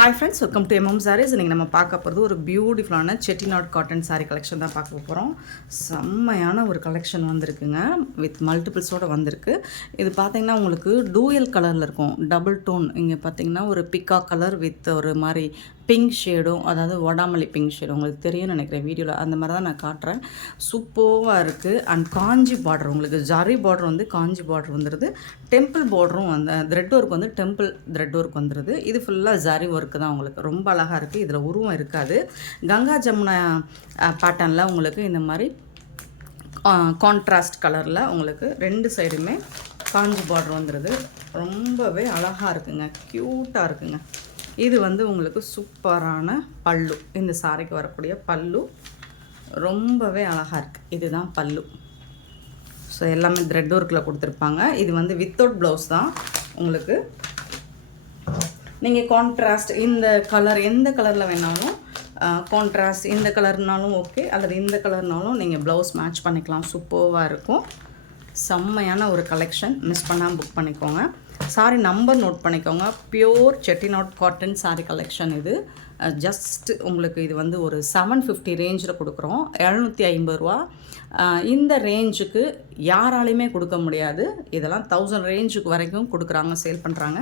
Hi friends, welcome to MM Sarees. இன்றைக்கி நம்ம பார்க்க போகிறது ஒரு பியூட்டிஃபுல்லான செட்டிநாட் காட்டன் சாரீ கலெக்ஷன் தான் பார்க்க போகிறோம். செம்மையான ஒரு கலெக்ஷன் வந்திருக்குங்க, வித் மல்டிபிள்ஸோடு வந்திருக்கு. இது பார்த்திங்கன்னா உங்களுக்கு டூயல் கலரில் இருக்கும், டபுள் டோன். இங்கே பார்த்திங்கன்னா ஒரு பிக்கா கலர் வித் ஒரு மாதிரி பிங்க் ஷேடும், அதாவது வடாமல்லி பிங்க் ஷேடும் உங்களுக்கு தெரியும்னு நினைக்கிறேன் வீடியோவில். அந்த மாதிரி தான் நான் காட்டுறேன். சூப்பராக இருக்குது. அண்ட் காஞ்சி பார்டர், உங்களுக்கு ஜரி பார்டர் வந்து காஞ்சி பார்டர் வந்துடுது. டெம்பிள் பார்டரும் வந்து த்ரெட் ஒர்க் வந்து டெம்பிள் த்ரெட் ஒர்க் வந்துடுது. இது ஃபுல்லாக ஜரி ஒர்க்கு தான். உங்களுக்கு ரொம்ப அழகாக இருக்குது. இதில் உருவம் இருக்காது. கங்கா ஜமுனா பேட்டர்னில் உங்களுக்கு இந்த மாதிரி கான்ட்ராஸ்ட் கலரில் உங்களுக்கு ரெண்டு சைடுமே காஞ்சி பார்டர் வந்துடுது. ரொம்பவே அழகாக இருக்குங்க, க்யூட்டாக இருக்குங்க. இது வந்து உங்களுக்கு சூப்பரான பல்லு. இந்த சாரிக்கு வரக்கூடிய பல்லு ரொம்பவே அழகாக இருக்குது. இதுதான் பல்லு. ஸோ எல்லாமே த்ரெட் ஒர்க்கில் கொடுத்துருப்பாங்க. இது வந்து வித்தவுட் ப்ளவுஸ் தான். உங்களுக்கு நீங்கள் கான்ட்ராஸ்ட் இந்த கலர் எந்த கலரில் வேணாலும் கான்ட்ராஸ்ட் இந்த கலர்னாலும் ஓகே, அல்லது இந்த கலர்னாலும் நீங்கள் ப்ளவுஸ் மேட்ச் பண்ணிக்கலாம். சூப்பராக இருக்கும். செம்மையான ஒரு கலெக்ஷன். மிஸ் பண்ணாமல் புக் பண்ணிக்கோங்க. சாரி நம்பர் நோட் பண்ணிக்கோங்க. Pure Chettinad cotton sorry collection இது. ஜஸ்ட் உங்களுக்கு இது வந்து ஒரு 750 ரேஞ்சில் கொடுக்குறோம். 750 ரூபா. இந்த ரேஞ்சுக்கு யாராலையுமே கொடுக்க முடியாது. இதெல்லாம் 1000 ரேஞ்சுக்கு வரைக்கும் கொடுக்குறாங்க, சேல் பண்ணுறாங்க.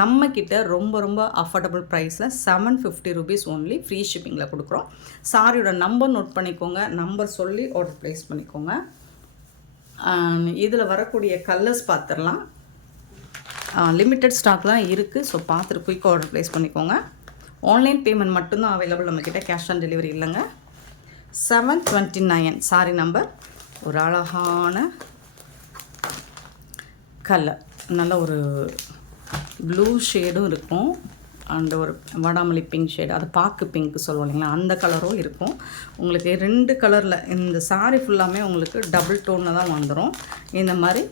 நம்மக்கிட்ட ரொம்ப ரொம்ப அஃபோர்டபுள் ப்ரைஸில் 750 ருபீஸ் ஓன்லி, ஃப்ரீ ஷிப்பிங்கில் கொடுக்குறோம். சாரியோட நம்பர் நோட் பண்ணிக்கோங்க. நம்பர் சொல்லி ஆர்டர் ப்ளேஸ் பண்ணிக்கோங்க. இதில் வரக்கூடிய கலர்ஸ் பார்த்துடலாம். லிமிட்டட் ஸ்டாக் தான் இருக்குது. ஸோ பார்த்துட்டு குயிக்காக ஆர்டர் ப்ளேஸ் பண்ணிக்கோங்க. ஆன்லைன் பேமெண்ட் மட்டும்தான் அவைலபிள் நம்மக்கிட்ட, கேஷ் ஆன் டெலிவரி இல்லைங்க. 729 சாரி நம்பர். ஒரு அழகான கலர், நல்ல ஒரு ப்ளூ ஷேடும் இருக்கும், அந்த ஒரு வடாமல்லி பிங்க் ஷேடு, அது பாக்கு பிங்க் சொல்லுவோம் இல்லைங்களா, அந்த கலரும் இருக்கும். உங்களுக்கு ரெண்டு கலரில் இந்த சாரி ஃபுல்லாமே உங்களுக்கு டபுள் டோனில் தான் வந்துடும். இந்த மாதிரி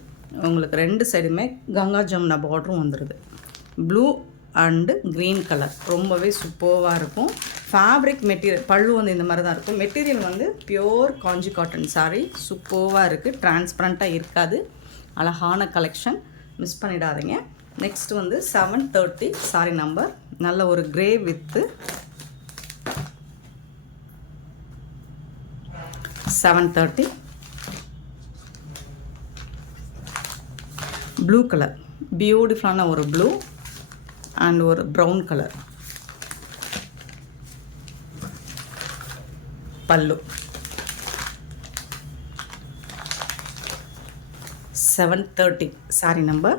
உங்களுக்கு ரெண்டு சைடுமே கங்கா ஜமுனா பார்டரும் வந்துடுது. ப்ளூ அண்டு க்ரீன் கலர் ரொம்பவே சூப்பராக இருக்கும். ஃபேப்ரிக் மெட்டீரியல் பல்லு வந்து இந்த மாதிரி தான் இருக்கும். மெட்டீரியல் வந்து பியோர் காஞ்சி காட்டன் சாரீ. சூப்பராக இருக்குது. டிரான்ஸ்பரண்ட்டாக இருக்காது. அழகான கலெக்ஷன், மிஸ் பண்ணிடாதீங்க. நெக்ஸ்ட் வந்து 730 சாரி நம்பர். நல்ல ஒரு கிரே வித்து 730 ப்ளூ கலர், பியூட்டிஃபுல்லான ஒரு ப்ளூ அண்ட் ஒரு ப்ரௌன் கலர் பல்லு. 730 சாரி நம்பர்.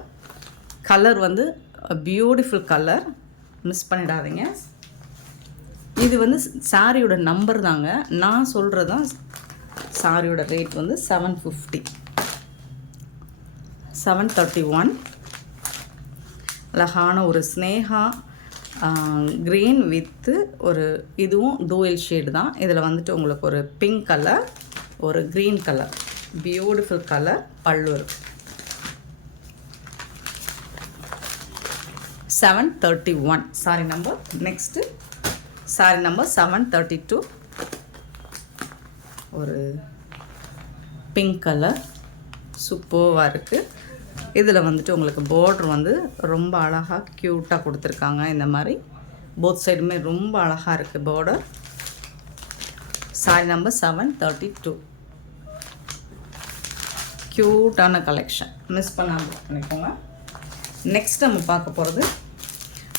கலர் வந்து பியூட்டிஃபுல் கலர், மிஸ் பண்ணிடாதீங்க. இது வந்து சாரியோட நம்பர் தாங்க, நான் சொல்கிறது தான். சாரியோட ரேட் வந்து 750. 731 அழகான ஒரு ஸ்னேகா க்ரீன் வித்து ஒரு இதுவும் டூயல் ஷேடு தான். இதில் வந்துட்டு உங்களுக்கு ஒரு பிங்க் கலர், ஒரு க்ரீன் கலர், பியூட்டிஃபுல் கலர் பல்லு இருக்குது. 731 sorry number. Next sorry number 732 ஒரு பிங்க் கலர் சூப்பராக இருக்குது. இதில் வந்துட்டு உங்களுக்கு பார்டர் வந்து ரொம்ப அழகாக க்யூட்டாக கொடுத்துருக்காங்க. இந்த மாதிரி போத் சைடுமே ரொம்ப அழகாக இருக்குது பார்டர். Sorry number 732. க்யூட்டான கலெக்ஷன், மிஸ் பண்ணாமல் பண்ணிக்கோங்க. நெக்ஸ்ட் நம்ம பார்க்க போகிறது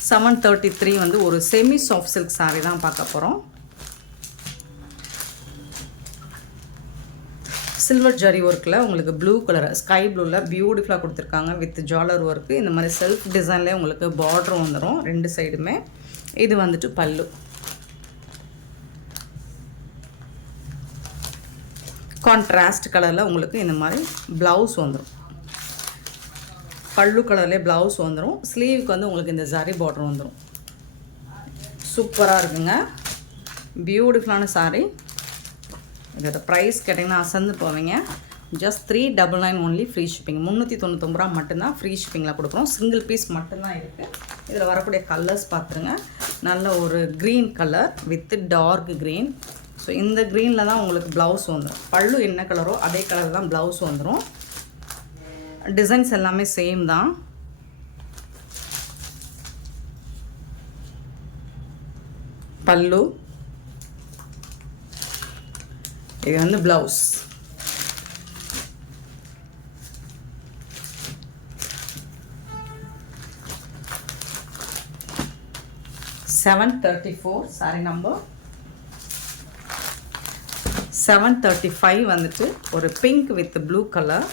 733 வந்து ஒரு செமி சாஃப்ட் சில்க் சாரீ தான் பார்க்க போகிறோம். சில்வர் ஜரி ஒர்க்கில் உங்களுக்கு ப்ளூ கலர் ஸ்கை ப்ளூவில் பியூட்டிஃபுல்லாக கொடுத்துருக்காங்க வித் ஜாலர் ஒர்க்கு. இந்த மாதிரி செல்ஃப் டிசைன்லேயே உங்களுக்கு பார்டரும் வந்துடும் ரெண்டு சைடுமே. இது வந்துட்டு பல்லு. கான்ட்ராஸ்ட் கலரில் உங்களுக்கு இந்த மாதிரி ப்ளவுஸ் வந்துடும். பல்லு கலர்லேயே ப்ளவுஸ் வந்துடும். ஸ்லீவுக்கு வந்து உங்களுக்கு இந்த ஜரி பார்டர் வந்துடும். சூப்பராக இருக்குங்க, பியூட்டிஃபுல்லான சாரீ. இதோட ப்ரைஸ் கேட்டிங்கன்னா அசந்து போவீங்க. Just 399 only, free shipping. 399 ரூபா மட்டும்தான் ஃப்ரீ ஷிப்பிங்கில் கொடுக்குறோம். சிங்கிள் பீஸ் மட்டும்தான் இருக்குது. இதில் வரக்கூடிய கலர்ஸ் பார்த்துருங்க. நல்ல ஒரு green colour with dark green. So இந்த க்ரீனில் தான் உங்களுக்கு ப்ளவுஸ் வந்துடும். பல்லு என்ன கலரோ அதே கலர் தான் ப்ளவுஸ் வந்துடும். டிசைன்ஸ் எல்லாமே சேம் தான். பல்லு, இது வந்து ப்ளவுஸ். $734 sorry number. 735 வந்துட்டு ஒரு pink with blue colour.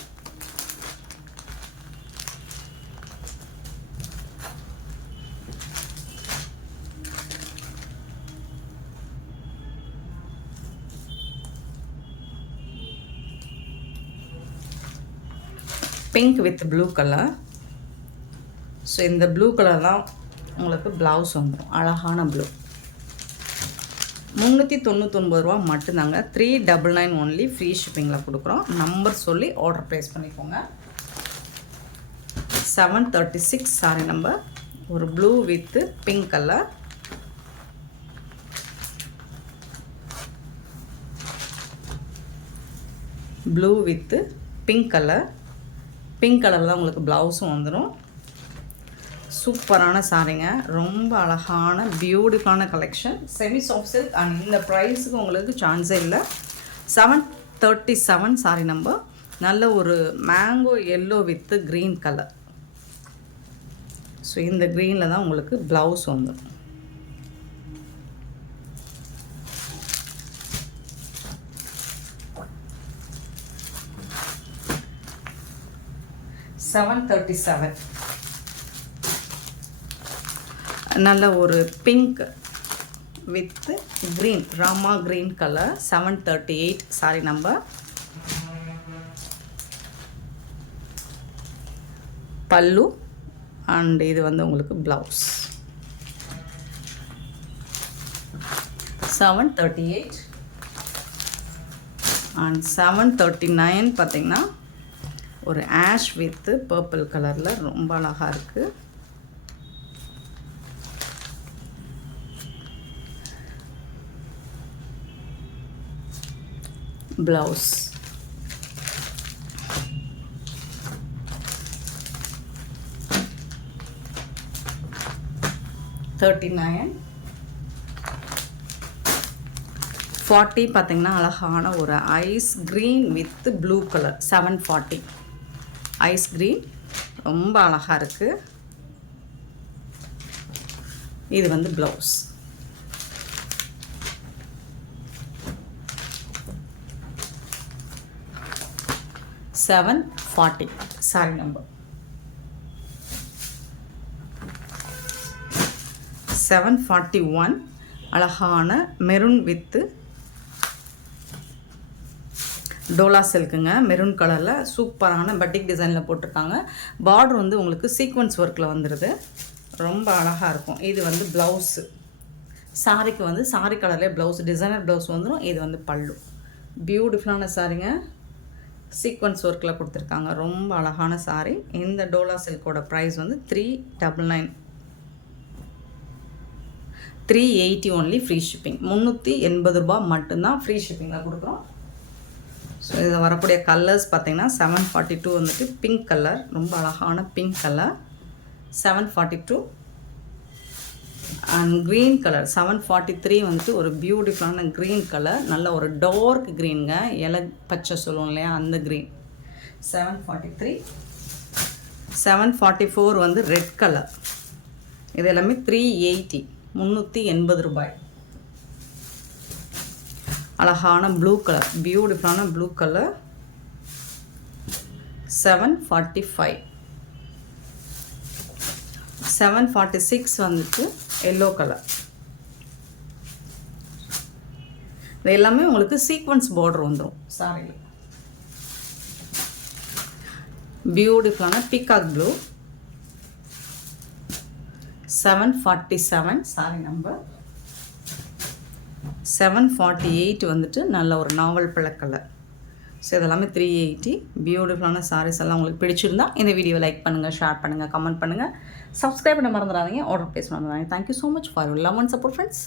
Pink with blue colour. So இந்த ப்ளூ கலர் தான் உங்களுக்கு ப்ளவுஸ் வந்துடும். அழகான ப்ளூ. 399 ரூபா மட்டும்தாங்க. 399 ஒன்லி. ஃப்ரீ ஷிப்பிங்கில் கொடுக்குறோம். நம்பர் சொல்லி ஆர்டர் ப்ளேஸ் பண்ணிக்கோங்க. 736 சாரி நம்பர். ஒரு blue with pink colour. Blue with pink colour. Pink கலரில் தான் உங்களுக்கு ப்ளவுஸும் வந்துடும். சூப்பரான சாரீங்க. ரொம்ப அழகான பியூட்டிஃபுல்லான collection. Semi soft silk. And இந்த ப்ரைஸுக்கு உங்களுக்கு சான்ஸே இல்லை. 737 சாரி நம்பர். நல்ல ஒரு mango yellow with green colour. So இந்த க்ரீனில் தான் உங்களுக்கு ப்ளவுஸ் வந்துடும். $737. நல்ல ஒரு pink with green, Rama green colour. 738 sorry number. பல்லு அண்ட் இது வந்து உங்களுக்கு ப்ளவுஸ். 738 அண்ட் 739 பார்த்திங்கன்னா ஒரு ஆஷ் வித் பர்பிள் கலரில் ரொம்ப அழகாக இருக்குது. ப்ளவுஸ். $39. 40 பார்த்திங்கன்னா அழகான ஒரு ice green with blue colour. 740 ice green. ரொம்ப அழகாக இருக்குது. இது வந்து ப்ளவுஸ். $740 sorry number. 741 அழகான மெரூன் வித்து டோலா சில்க்குங்க. மெரூன் கலரில் சூப்பரான பட்டிக் டிசைனில் போட்டிருக்காங்க. பார்டர் வந்து உங்களுக்கு சீக்வன்ஸ் ஒர்க்கில் வந்துடுது. ரொம்ப அழகாக இருக்கும். இது வந்து ப்ளவுஸு. சாரிக்கு வந்து சாரி கலர்லேயே ப்ளவுஸ், டிசைனர் ப்ளவுஸ் வந்துடும். இது வந்து பல்லு. பியூட்டிஃபுல்லான சாரிங்க. சீக்வன்ஸ் ஒர்க்கில் கொடுத்துருக்காங்க. ரொம்ப அழகான சாரி. இந்த டோலா சில்கோட ப்ரைஸ் வந்து $399. 380 ஒன்லி. Free shipping. 380 ரூபா மட்டும்தான் ஃப்ரீ ஷிப்பிங்கில் கொடுக்குறோம். ஸோ இதில் வரக்கூடிய கலர்ஸ் பார்த்திங்கன்னா 742 வந்துட்டு பிங்க் கலர். ரொம்ப அழகான pink colour. 742 and green colour. 743 வந்துட்டு ஒரு பியூட்டிஃபுல்லான க்ரீன் கலர். நல்ல ஒரு டார்க் க்ரீனுங்க. இலை பச்சை சொல்லுவோம் இல்லையா, அந்த க்ரீன். 743. 744 வந்து ரெட் கலர். இது எல்லாமே 380. 380 ரூபாய். அழகான ப்ளூ கலர், பியூட்டிஃபுல்லான ப்ளூ கலர். 745. 746 வந்துட்டு எல்லோ கலர். இது எல்லாமே உங்களுக்கு சீக்வன்ஸ் பார்டர் வந்துடும் சாரி. பியூட்டிஃபுல்லான பீகாக் ப்ளூ. 747 sorry number. 748 வந்துட்டு நல்ல ஒரு நாவல் பழ கலர். ஸோ இதெல்லாமே 380. பியூட்டிஃபுல்லான சாரீஸ் எல்லாம் உங்களுக்கு பிடிச்சிருந்தா இந்த வீடியோவை லைக் பண்ணுங்கள், ஷேர் பண்ணுங்கள், கமெண்ட் பண்ணுங்கள், சப்ஸ்கிரைப் பண்ண மறந்துடாதீங்க, ஆர்டர் ப்ளேஸ் பண்ண மறந்துடாதீங்க. Thank you so much for your love and support friends.